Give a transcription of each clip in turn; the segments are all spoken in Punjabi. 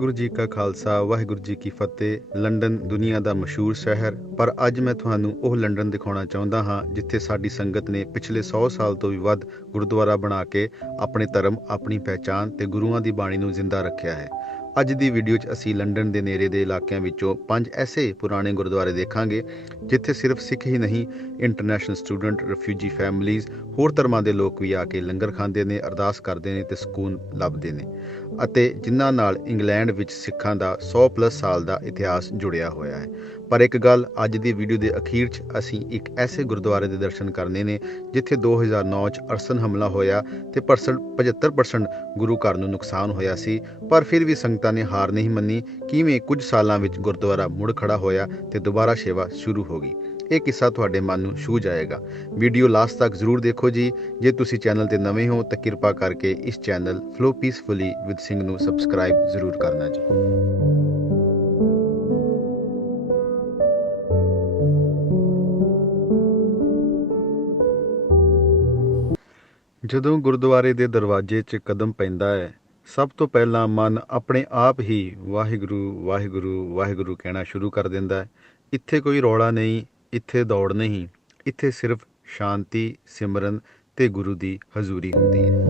ਗੁਰੂ ਜੀ ਕਾ ਖਾਲਸਾ, ਵਾਹਿਗੁਰੂ ਜੀ ਕੀ ਫਤਿਹ। ਲੰਡਨ ਦੁਨੀਆ ਦਾ ਮਸ਼ਹੂਰ ਸ਼ਹਿਰ, ਪਰ ਅੱਜ ਮੈਂ ਤੁਹਾਨੂੰ ਉਹ ਲੰਡਨ ਦਿਖਾਉਣਾ ਚਾਹੁੰਦਾ ਹਾਂ, ਜਿੱਥੇ ਸਾਡੀ ਸੰਗਤ ਨੇ ਪਿਛਲੇ 100 ਸਾਲ ਤੋਂ ਵੀ ਵੱਧ ਗੁਰਦੁਆਰਾ ਬਣਾ ਕੇ ਆਪਣੇ ਧਰਮ, ਆਪਣੀ ਪਹਿਚਾਨ ਤੇ ਗੁਰੂਆਂ ਦੀ ਬਾਣੀ ਨੂੰ ਜ਼ਿੰਦਾ ਰੱਖਿਆ ਹੈ। ਅੱਜ ਦੀ ਵੀਡੀਓ 'ਚ ਅਸੀਂ ਲੰਡਨ ਦੇ ਨੇੜੇ ਦੇ ਇਲਾਕਿਆਂ ਵਿੱਚੋਂ ਪੰਜ ਐਸੇ ਪੁਰਾਣੇ ਗੁਰਦੁਆਰੇ ਦੇਖਾਂਗੇ, ਜਿੱਥੇ ਸਿਰਫ ਸਿੱਖ ਹੀ ਨਹੀਂ ਇੰਟਰਨੈਸ਼ਨਲ ਸਟੂਡੈਂਟ ਰਿਫਿਊਜੀ ਫੈਮਿਲੀਜ਼ ਹੋਰ ਧਰਮਾਂ ਦੇ ਲੋਕ ਵੀ ਆ ਕੇ ਲੰਗਰ ਖਾਂਦੇ ਨੇ, ਅਰਦਾਸ ਕਰਦੇ ਨੇ ਤੇ ਸਕੂਨ ਲੱਭਦੇ ਨੇ। ਅਤੇ ਜਿਨ੍ਹਾਂ ਨਾਲ ਇੰਗਲੈਂਡ ਵਿੱਚ ਸਿੱਖਾਂ ਦਾ 100 ਪਲੱਸ ਸਾਲ ਦਾ ਇਤਿਹਾਸ ਜੁੜਿਆ ਹੋਇਆ ਹੈ। ਪਰ ਇੱਕ ਗੱਲ ਅੱਜ ਦੀ ਵੀਡੀਓ ਦੇ ਅਖੀਰ 'ਚ ਅਸੀਂ ਇੱਕ ਐਸੇ ਗੁਰਦੁਆਰੇ ਦੇ ਦਰਸ਼ਨ ਕਰਨੇ ਨੇ, ਜਿੱਥੇ 2009 'ਚ ਅਰਸਨ ਹਮਲਾ ਹੋਇਆ ਤੇ ਪਰਸੈਂਟ 75% ਗੁਰੂ ਘਰ ਨੂੰ ਨੁਕਸਾਨ ਹੋਇਆ ਸੀ, ਪਰ ਫਿਰ ਵੀ ਸੰਗਤਾਂ ਨੇ ਹਾਰ ਨਹੀਂ ਮੰਨੀ, ਕਿਵੇਂ ਕੁਝ ਸਾਲਾਂ ਵਿੱਚ ਗੁਰਦੁਆਰਾ ਮੁੜ ਖੜਾ ਹੋਇਆ ਤੇ ਦੁਬਾਰਾ ਸੇਵਾ ਸ਼ੁਰੂ ਹੋ ਗਈ। ਇਹ ਕਿੱਸਾ ਤੁਹਾਡੇ ਮਨ ਨੂੰ ਛੂ ਜਾਏਗਾ। ਵੀਡੀਓ ਲਾਸਟ ਤੱਕ ਜ਼ਰੂਰ ਦੇਖੋ ਜੀ। ਜੇ ਤੁਸੀਂ ਚੈਨਲ ਤੇ ਨਵੇਂ ਹੋ, ਤਾਂ ਕਿਰਪਾ ਕਰਕੇ ਇਸ channel flow peacefully with Singh ਨੂੰ ਸਬਸਕ੍ਰਾਈਬ ਜ਼ਰੂਰ ਕਰਨਾ ਜੀ। ਜਦੋਂ ਗੁਰਦੁਆਰੇ ਦੇ ਦਰਵਾਜ਼ੇ 'ਚ ਕਦਮ ਪੈਂਦਾ ਹੈ, ਸਭ ਤੋਂ ਪਹਿਲਾਂ ਮਨ ਆਪਣੇ ਆਪ ਹੀ ਵਾਹਿਗੁਰੂ ਵਾਹਿਗੁਰੂ ਵਾਹਿਗੁਰੂ ਕਹਿਣਾ ਸ਼ੁਰੂ ਕਰ ਦਿੰਦਾ ਹੈ। ਇੱਥੇ ਕੋਈ ਰੌਲਾ ਨਹੀਂ, ਇੱਥੇ ਦੌੜ ਨਹੀਂ, ਇੱਥੇ ਸਿਰਫ ਸ਼ਾਂਤੀ, ਸਿਮਰਨ ਤੇ ਗੁਰੂ ਦੀ ਹਜ਼ੂਰੀ ਹੁੰਦੀ ਹੈ।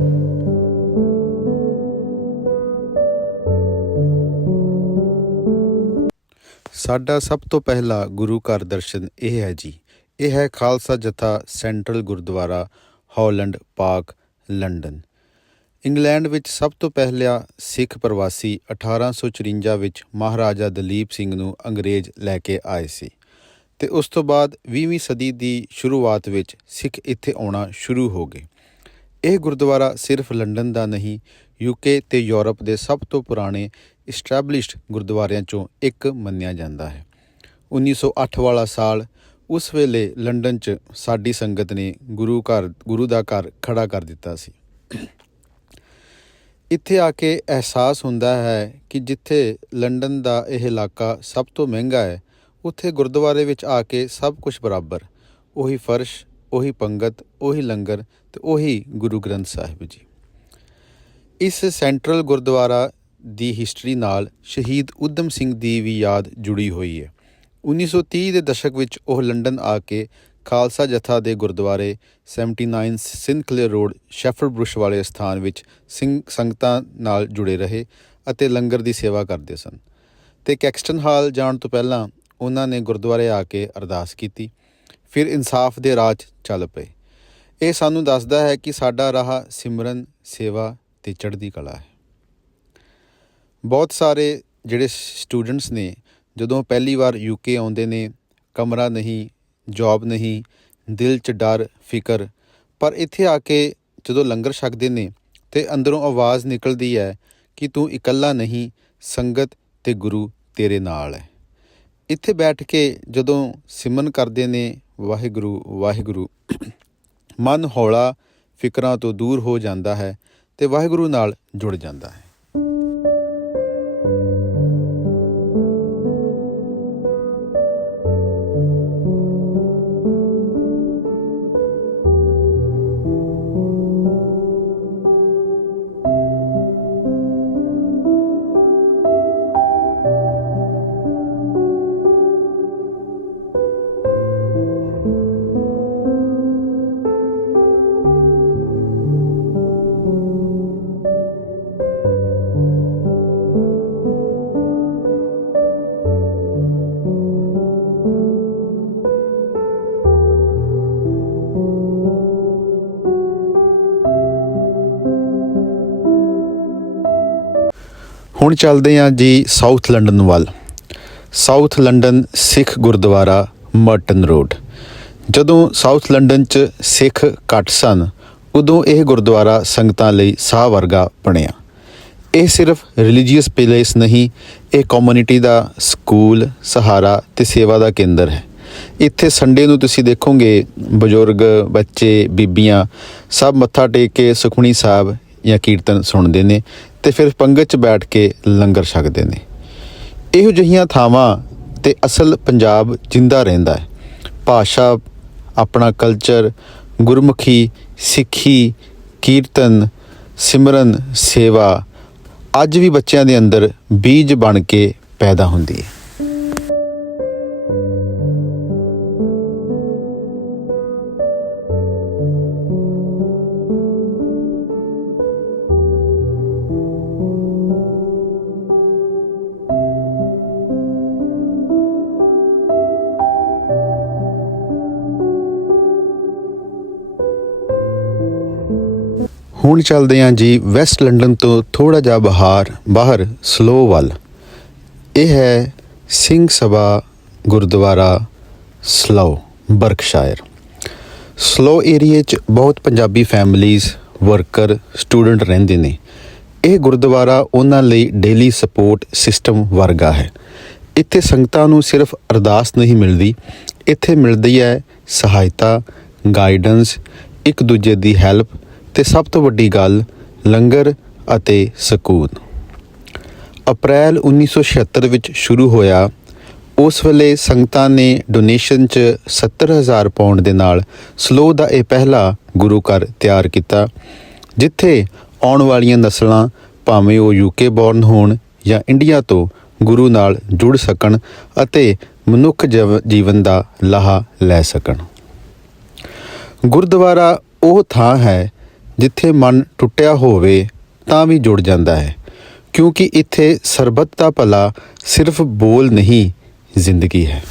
ਸਾਡਾ ਸਭ ਤੋਂ ਪਹਿਲਾ ਗੁਰੂ ਘਰ ਦਰਸ਼ਨ ਇਹ ਹੈ ਜੀ। ਇਹ ਹੈ Khalsa Jatha central Gurdwara Holland park, London. England ਵਿੱਚ ਸਭ ਤੋਂ ਪਹਿਲਾ ਸਿੱਖ ਪ੍ਰਵਾਸੀ 1854 ਵਿੱਚ ਮਹਾਰਾਜਾ ਦਲੀਪ ਸਿੰਘ ਨੂੰ ਅੰਗਰੇਜ਼ ਲੈ ਕੇ ਆਏ ਸੀ ਤੇ ਉਸ ਤੋਂ ਬਾਅਦ 20ਵੀਂ ਸਦੀ ਦੀ ਸ਼ੁਰੂਆਤ ਵਿੱਚ ਸਿੱਖ ਇੱਥੇ ਆਉਣਾ ਸ਼ੁਰੂ ਹੋ ਗਏ। ਇਹ ਗੁਰਦੁਆਰਾ ਸਿਰਫ ਲੰਡਨ ਦਾ ਨਹੀਂ ਯੂਕੇ ਤੇ ਯੂਰਪ ਦੇ ਸਭ ਤੋਂ ਪੁਰਾਣੇ ਇਸਟੈਬਲਿਸ਼ਡ ਗੁਰਦੁਆਰਿਆਂ ਚੋਂ ਇੱਕ ਮੰਨਿਆ ਜਾਂਦਾ ਹੈ। 1908 ਵਾਲਾ ਸਾਲ ਉਸ ਵੇਲੇ ਲੰਡਨ 'ਚ ਸਾਡੀ ਸੰਗਤ ਨੇ ਗੁਰੂ ਘਰ, ਗੁਰੂ ਦਾ ਘਰ ਖੜਾ ਕਰ ਦਿੱਤਾ ਸੀ। ਇੱਥੇ ਆ ਕੇ ਅਹਿਸਾਸ ਹੁੰਦਾ ਹੈ ਕਿ ਜਿੱਥੇ ਲੰਡਨ ਦਾ ਇਹ ਇਲਾਕਾ ਸਭ ਤੋਂ ਮਹਿੰਗਾ ਹੈ, ਉੱਥੇ ਗੁਰਦੁਆਰੇ ਵਿੱਚ ਆ ਕੇ ਸਭ ਕੁਝ ਬਰਾਬਰ। ਉਹੀ ਫਰਸ਼, ਉਹੀ ਪੰਗਤ, ਉਹੀ ਲੰਗਰ ਤੇ ਉਹੀ ਗੁਰੂ ਗ੍ਰੰਥ ਸਾਹਿਬ ਜੀ। ਇਸ ਸੈਂਟਰਲ ਗੁਰਦੁਆਰਾ ਦੀ ਹਿਸਟਰੀ ਨਾਲ ਸ਼ਹੀਦ ਉਦਮ ਸਿੰਘ ਦੀ ਵੀ ਯਾਦ ਜੁੜੀ ਹੋਈ ਹੈ। 1930 ਦੇ ਦਸ਼ਕ ਵਿੱਚ ਉਹ ਲੰਡਨ ਆ ਕੇ ਖਾਲਸਾ ਜਥਾ ਦੇ ਗੁਰਦੁਆਰੇ 79 ਸਿੰਕਲੇਅਰ ਰੋਡ ਸ਼ੈਫਰਡ ਬਰੁਸ਼ ਵਾਲੇ ਸਥਾਨ ਵਿੱਚ ਸਿੰਘ ਸੰਗਤਾਂ ਨਾਲ ਜੁੜੇ ਰਹੇ ਅਤੇ ਲੰਗਰ ਦੀ ਸੇਵਾ ਕਰਦੇ ਸਨ। ਤੇ ਕੈਕਸਟਨ ਹਾਲ ਜਾਣ ਤੋਂ ਪਹਿਲਾਂ ਉਹਨਾਂ ਨੇ ਗੁਰਦੁਆਰੇ ਆ ਕੇ ਅਰਦਾਸ ਕੀਤੀ। ਫਿਰ ਇਨਸਾਫ ਦੇ ਰਾਹ 'ਚ ਚੱਲ ਪਏ। ਇਹ ਸਾਨੂੰ ਦੱਸਦਾ ਹੈ ਕਿ ਸਾਡਾ ਰਾਹ ਸਿਮਰਨ, ਸੇਵਾ ਤੇ ਚੜ੍ਹਦੀ ਕਲਾ ਹੈ। ਬਹੁਤ ਸਾਰੇ ਜਿਹੜੇ ਸਟੂਡੈਂਟਸ ਨੇ ਜਦੋਂ ਪਹਿਲੀ ਵਾਰ ਯੂਕੇ ਆਉਂਦੇ ਨੇ, ਕਮਰਾ ਨਹੀਂ ਜੌਬ ਨਹੀਂ, ਦਿਲ 'ਚ ਡਰ, ਫਿਕਰ। ਪਰ ਇੱਥੇ ਆ ਕੇ ਜਦੋਂ ਲੰਗਰ ਛਕਦੇ ਨੇ ਤੇ ਅੰਦਰੋਂ ਆਵਾਜ਼ ਨਿਕਲਦੀ ਹੈ ਕਿ ਤੂੰ ਇਕੱਲਾ ਨਹੀਂ, ਸੰਗਤ ਤੇ ਗੁਰੂ ਤੇਰੇ ਨਾਲ ਹੈ। ਇੱਥੇ ਬੈਠ ਕੇ ਜਦੋਂ ਸਿਮਨ ਕਰਦੇ ਨੇ, ਵਾਹਿਗੁਰੂ ਵਾਹਿਗੁਰੂ, ਮਨ ਹੌਲਾ, ਫਿਕਰਾਂ ਤੋਂ ਦੂਰ ਹੋ ਜਾਂਦਾ ਹੈ ਤੇ ਵਾਹਿਗੁਰੂ ਨਾਲ ਜੁੜ ਜਾਂਦਾ ਹੈ। ਹੁਣ ਚੱਲਦੇ ਹਾਂ ਜੀ ਸਾਊਥ ਲੰਡਨ ਵੱਲ। South London Sikh Gurdwara Merton road. ਜਦੋਂ ਸਾਊਥ ਲੰਡਨ 'ਚ ਸਿੱਖ ਘੱਟ ਸਨ, ਉਦੋਂ ਇਹ ਗੁਰਦੁਆਰਾ ਸੰਗਤਾਂ ਲਈ ਸਾਹ ਵਰਗਾ ਬਣਿਆ। ਇਹ ਸਿਰਫ ਰਿਲੀਜੀਅਸ ਪਲੇਸ ਨਹੀਂ, ਇਹ ਕਮਿਊਨਿਟੀ ਦਾ ਸਕੂਲ ਸਹਾਰਾ ਤੇ ਸੇਵਾ ਦਾ ਕੇਂਦਰ ਹੈ। ਇੱਥੇ ਸੰਡੇ ਨੂੰ ਤੁਸੀਂ ਦੇਖੋਗੇ, ਬਜ਼ੁਰਗ, ਬੱਚੇ, ਬੀਬੀਆਂ ਸਭ ਮੱਥਾ ਟੇਕ ਕੇ ਸੁਖਮਣੀ ਸਾਹਿਬ ਜਾਂ ਕੀਰਤਨ ਸੁਣਦੇ ਨੇ। ਤੇ ਫਿਰ ਪੰਗਤ 'ਚ ਬੈਠ ਕੇ ਲੰਗਰ ਛਕਦੇ ਨੇ। ਇਹੋ ਜਿਹੀਆਂ ਥਾਵਾਂ ਤੇ ਅਸਲ ਪੰਜਾਬ ਜਿੰਦਾ ਰਹਿੰਦਾ ਹੈ। ਭਾਸ਼ਾ, ਆਪਣਾ ਕਲਚਰ ਗੁਰਮੁਖੀ, ਸਿੱਖੀ, ਕੀਰਤਨ, ਸਿਮਰਨ, ਸੇਵਾ, ਅੱਜ ਵੀ ਬੱਚਿਆਂ ਦੇ ਅੰਦਰ ਬੀਜ ਬਣ ਕੇ ਪੈਦਾ ਹੁੰਦੀ ਹੈ। ਹੁਣ ਚੱਲਦੇ ਹਾਂ ਜੀ ਵੈਸਟ ਲੰਡਨ ਤੋਂ ਥੋੜਾ ਜਿਹਾ ਬਾਹਰ ਬਾਹਰ ਸਲੋ ਵੱਲ। ਇਹ ਹੈ Singh Sabha Gurdwara Slough Berkshire. Slough ਏਰੀਏ 'ਚ ਬਹੁਤ ਪੰਜਾਬੀ ਫੈਮਲੀਆਂ ਵਰਕਰ, ਸਟੂਡੈਂਟ ਰਹਿੰਦੇ ਨੇ। ਇਹ ਗੁਰਦੁਆਰਾ ਉਹਨਾਂ ਲਈ ਡੇਲੀ ਸਪੋਰਟ ਸਿਸਟਮ ਵਰਗਾ ਹੈ। ਇੱਥੇ ਸੰਗਤਾਂ ਨੂੰ ਸਿਰਫ ਅਰਦਾਸ ਨਹੀਂ ਮਿਲਦੀ, ਇੱਥੇ ਮਿਲਦੀ ਹੈ ਸਹਾਇਤਾ ਗਾਈਡੈਂਸ ਇੱਕ ਦੂਜੇ ਦੀ ਹੈਲਪ ਤੇ ਸਭ ਤੋਂ ਵੱਡੀ ਗੱਲ ਲੰਗਰ ਅਤੇ ਸਕੂਨ। ਅਪ੍ਰੈਲ 1976 ਵਿੱਚ ਸ਼ੁਰੂ ਹੋਇਆ। ਉਸ ਵੇਲੇ ਸੰਗਤਾਂ ਨੇ ਡੋਨੇਸ਼ਨ 'ਚ 70000 ਪਾਉਂਡ ਦੇ ਨਾਲ ਸਲੋ ਦਾ ਇਹ ਪਹਿਲਾ ਗੁਰੂ ਘਰ ਤਿਆਰ ਕੀਤਾ, ਜਿੱਥੇ ਆਉਣ ਵਾਲੀਆਂ ਨਸਲਾਂ ਭਾਵੇਂ ਉਹ ਯੂਕੇ ਬੌਰਨ ਹੋਣ ਜਾਂ ਇੰਡੀਆ ਤੋਂ ਗੁਰੂ ਨਾਲ ਜੁੜ ਸਕਣ ਅਤੇ ਮਨੁੱਖ ਜੀਵਨ ਦਾ ਲਾਹਾ ਲੈ ਸਕਣ। ਗੁਰਦੁਆਰਾ ਉਹ ਥਾਂ ਹੈ ਜਿੱਥੇ ਮਨ ਟੁੱਟਿਆ ਹੋਵੇ ਤਾਂ ਵੀ ਜੁੜ ਜਾਂਦਾ ਹੈ, ਕਿਉਂਕਿ ਇੱਥੇ ਸਰਬੱਤ ਦਾ ਭਲਾ ਸਿਰਫ ਬੋਲ ਨਹੀਂ, ਜ਼ਿੰਦਗੀ ਹੈ।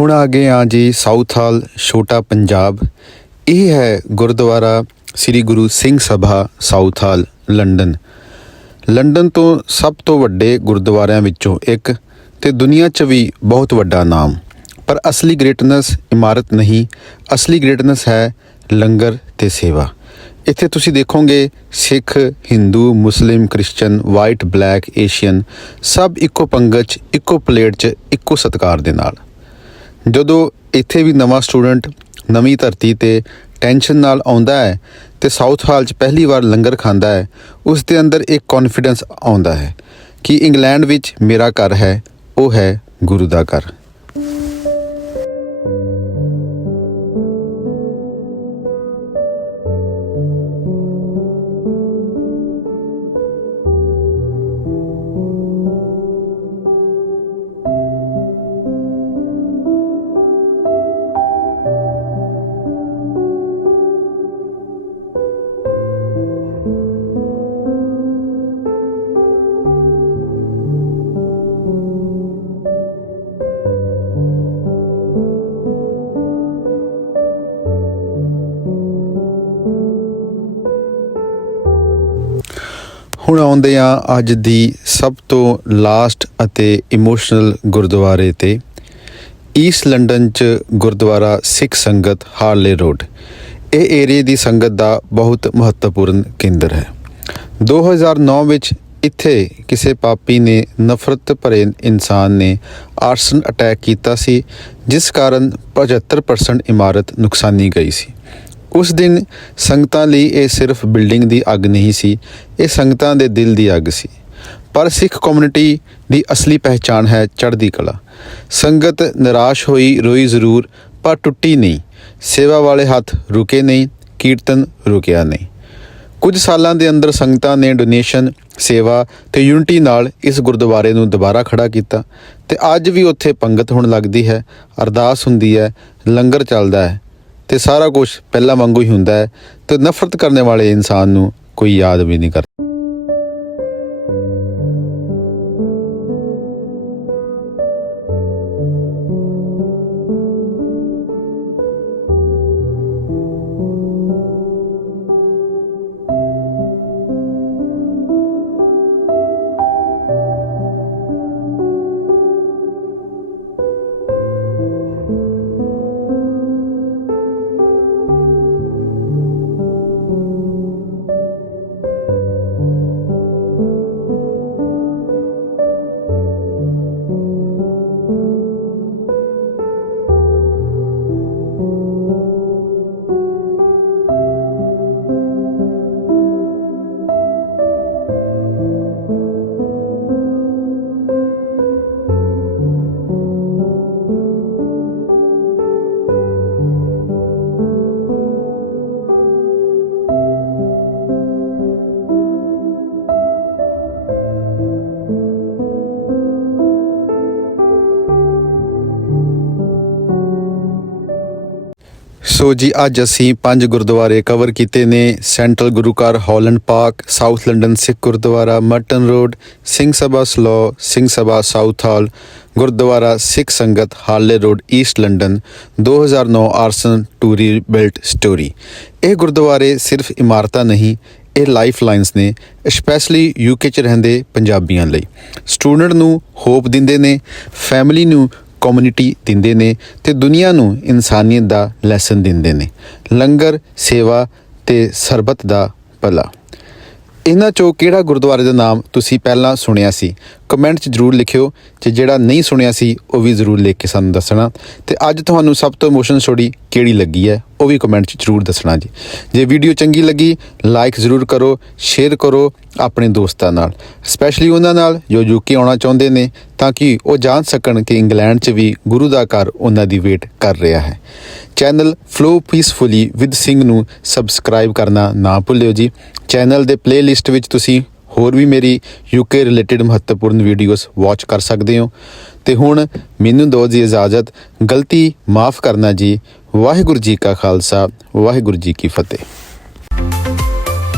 ਹੁਣ ਆ ਗਏ ਆ ਜੀ ਸਾਊਥ ਹਾਲ, ਛੋਟਾ ਪੰਜਾਬ। ਇਹ ਹੈ Gurdwara Sri Guru Singh Sabha, Southall, London. London ਤੋਂ ਸਭ ਤੋਂ ਵੱਡੇ ਗੁਰਦੁਆਰਿਆਂ ਵਿੱਚੋਂ ਇੱਕ ਤੇ ਦੁਨੀਆ 'ਚ ਵੀ ਬਹੁਤ ਵੱਡਾ ਨਾਮ। ਪਰ ਅਸਲੀ ਗ੍ਰੇਟਨੈਸ ਇਮਾਰਤ ਨਹੀਂ, ਅਸਲੀ ਗ੍ਰੇਟਨੈਸ ਹੈ ਲੰਗਰ ਤੇ ਸੇਵਾ। ਇੱਥੇ ਤੁਸੀਂ ਦੇਖੋਗੇ Sikh, Hindu, Muslim Christian white, black, Asian ਸਭ ਇੱਕੋ ਪੰਗਤ 'ਚ, ਇੱਕੋ ਪਲੇਟ 'ਚ, ਇੱਕੋ ਸਤਿਕਾਰ ਦੇ ਨਾਲ। ਜਦੋਂ ਇੱਥੇ ਵੀ ਨਵਾਂ ਸਟੂਡੈਂਟ ਨਵੀਂ ਧਰਤੀ ਤੇ ਟੈਨਸ਼ਨ ਨਾਲ ਆਉਂਦਾ ਹੈ ਤੇ ਸਾਊਥ ਹਾਲ 'ਚ ਪਹਿਲੀ ਵਾਰ ਲੰਗਰ ਖਾਂਦਾ ਹੈ, ਉਸ ਦੇ ਅੰਦਰ ਇੱਕ ਕੌਨਫੀਡੈਂਸ ਆਉਂਦਾ ਹੈ ਕਿ ਇੰਗਲੈਂਡ ਵਿੱਚ ਮੇਰਾ ਘਰ ਹੈ, ਉਹ ਹੈ ਗੁਰੂ ਦਾ ਘਰ। ਹੁਣ ਆਉਂਦੇ ਆ ਅੱਜ ਦੀ ਸਭ ਤੋਂ ਲਾਸਟ ਅਤੇ ਇਮੋਸ਼ਨਲ ਗੁਰਦੁਆਰੇ ਤੇ। ਈਸਟ ਲੰਡਨ ਚ ਗੁਰਦੁਆਰਾ ਸਿੱਖ ਸੰਗਤ ਹਾਰਲੇ ਰੋਡ ਇਹ ਏਰੀਏ ਦੀ ਸੰਗਤ ਦਾ ਬਹੁਤ ਮਹੱਤਵਪੂਰਨ ਕੇਂਦਰ ਹੈ। 2009 ਵਿੱਚ ਇੱਥੇ ਕਿਸੇ ਪਾਪੀ ਨੇ ਨਫ਼ਰਤ ਭਰੇ ਇਨਸਾਨ ਨੇ ਆਰਸਨ ਅਟੈਕ ਕੀਤਾ ਸੀ, ਜਿਸ ਕਾਰਨ 75% ਇਮਾਰਤ ਨੁਕਸਾਨੀ ਗਈ ਸੀ। ਉਸ ਦਿਨ ਸੰਗਤਾਂ ਲਈ ਇਹ ਸਿਰਫ ਬਿਲਡਿੰਗ ਦੀ ਅੱਗ ਨਹੀਂ ਸੀ, ਇਹ ਸੰਗਤਾਂ ਦੇ ਦਿਲ ਦੀ ਅੱਗ ਸੀ। ਪਰ ਸਿੱਖ ਕਮਿਊਨਿਟੀ ਦੀ ਅਸਲੀ ਪਹਿਚਾਣ ਹੈ ਚੜ੍ਹਦੀ ਕਲਾ। ਸੰਗਤ ਨਿਰਾਸ਼ ਹੋਈ, ਰੋਈ ਜ਼ਰੂਰ, ਪਰ ਟੁੱਟੀ ਨਹੀਂ। ਸੇਵਾ ਵਾਲੇ ਹੱਥ ਰੁਕੇ ਨਹੀਂ, ਕੀਰਤਨ ਰੁਕਿਆ ਨਹੀਂ। ਕੁਝ ਸਾਲਾਂ ਦੇ ਅੰਦਰ ਸੰਗਤਾਂ ਨੇ ਡੋਨੇਸ਼ਨ ਸੇਵਾ ਤੇ ਯੂਨਿਟੀ ਨਾਲ ਇਸ ਗੁਰਦੁਆਰੇ ਨੂੰ ਦੁਬਾਰਾ ਖੜਾ ਕੀਤਾ ਤੇ ਅੱਜ ਵੀ ਉੱਥੇ ਪੰਗਤ ਹੋਣ ਲੱਗਦੀ ਹੈ, ਅਰਦਾਸ ਹੁੰਦੀ ਹੈ, ਲੰਗਰ ਚੱਲਦਾ ਹੈ। ਤੇ ਸਾਰਾ ਕੁਝ ਪਹਿਲਾਂ ਵਾਂਗੂ ਹੀ ਹੁੰਦਾ ਹੈ ਤੇ ਨਫ਼ਰਤ ਕਰਨ ਵਾਲੇ ਇਨਸਾਨ ਨੂੰ ਕੋਈ ਯਾਦ ਵੀ ਨਹੀਂ ਕਰਦਾ। ਸੋ ਜੀ, ਅੱਜ ਅਸੀਂ ਪੰਜ ਗੁਰਦੁਆਰੇ ਕਵਰ ਕੀਤੇ ਨੇ। ਸੈਂਟਰਲ ਗੁਰੂ ਘਰ Holland park south London Sikh Gurdwara Merton road Singh Sabha Slough Singh Sabha Southall Gurdwara Sikh Sangat Harley road east London 2009 arson ਟੂਰੀ built story ਇਹ ਗੁਰਦੁਆਰੇ ਸਿਰਫ ਇਮਾਰਤਾਂ ਨਹੀਂ, ਇਹ ਲਾਈਫ ਲਾਈਨਸ ਨੇ ਸਪੈਸ਼ਲੀ ਯੂਕੇ ਚ ਰਹਿੰਦੇ ਪੰਜਾਬੀਆਂ ਲਈ। ਸਟੂਡੈਂਟ ਨੂੰ ਹੋਪ ਦਿੰਦੇ ਨੇ ਫੈਮਿਲੀ ਨੂੰ ਕਮਿਊਨਿਟੀ ਦਿੰਦੇ ਨੇ ਤੇ ਦੁਨੀਆ ਨੂੰ ਇਨਸਾਨੀਅਤ ਦਾ ਲੈਸਨ ਦਿੰਦੇ ਨੇ। ਲੰਗਰ, ਸੇਵਾ ਤੇ ਸਰਬਤ ਦਾ ਭਲਾ। ਇਹਨਾਂ ਚੋਂ ਕਿਹੜਾ ਗੁਰਦੁਆਰੇ ਦਾ ਨਾਮ ਤੁਸੀਂ ਪਹਿਲਾਂ ਸੁਣਿਆ ਸੀ? ਕਮੈਂਟ 'ਚ ਜਰੂਰ ਲਿਖਿਓ। ਤੇ ਜਿਹੜਾ ਨਹੀਂ ਸੁਣਿਆ ਸੀ, ਉਹ ਵੀ ਜਰੂਰ ਲਿਖ ਕੇ ਸਾਨੂੰ ਦੱਸਣਾ। ਤੇ ਅੱਜ ਤੁਹਾਨੂੰ ਸਭ ਤੋਂ ਇਮੋਸ਼ਨ ਸਟੋਰੀ ਕਿਹੜੀ ਲੱਗੀ ਹੈ, ਉਹ ਵੀ ਕਮੈਂਟ 'ਚ ਜਰੂਰ ਦੱਸਣਾ ਜੀ। ਜੇ ਵੀਡੀਓ ਚੰਗੀ ਲੱਗੀ ਲਾਈਕ ਜਰੂਰ ਕਰੋ ਸ਼ੇਅਰ ਕਰੋ ਆਪਣੇ ਦੋਸਤਾਂ ਨਾਲ। ਸਪੈਸ਼ਲੀ ਉਹਨਾਂ ਨਾਲ ਜੋ ਯੂਕੇ ਆਉਣਾ ਚਾਹੁੰਦੇ ਨੇ ਤਾਂ ਕਿ ਉਹ ਜਾਣ ਸਕਣ ਕਿ ਇੰਗਲੈਂਡ 'ਚ ਵੀ ਗੁਰੂ ਦਾ ਘਰ ਉਹਨਾਂ ਦੀ ਵੇਟ ਕਰ ਰਿਹਾ ਹੈ। Channel flow peacefully with Singh ਨੂੰ ਸਬਸਕ੍ਰਾਈਬ ਕਰਨਾ ਨਾ ਭੁੱਲਿਓ ਜੀ। ਚੈਨਲ ਦੇ ਪਲੇਲਿਸਟ ਵਿੱਚ ਤੁਸੀਂ ਹੋਰ ਵੀ ਮੇਰੀ ਯੂਕੇ ਰਿਲੇਟਡ ਮਹੱਤਵਪੂਰਨ ਵੀਡੀਓਜ਼ ਵਾਚ ਕਰ ਸਕਦੇ ਹੋ। ਤੇ ਹੁਣ ਮੈਨੂੰ ਦਿਓ ਜੀ ਇਜਾਜ਼ਤ। ਗਲਤੀ ਮਾਫ ਕਰਨਾ ਜੀ। ਵਾਹਿਗੁਰੂ ਜੀ ਕਾ ਖਾਲਸਾ, ਵਾਹਿਗੁਰੂ ਜੀ ਕੀ ਫਤਿਹ।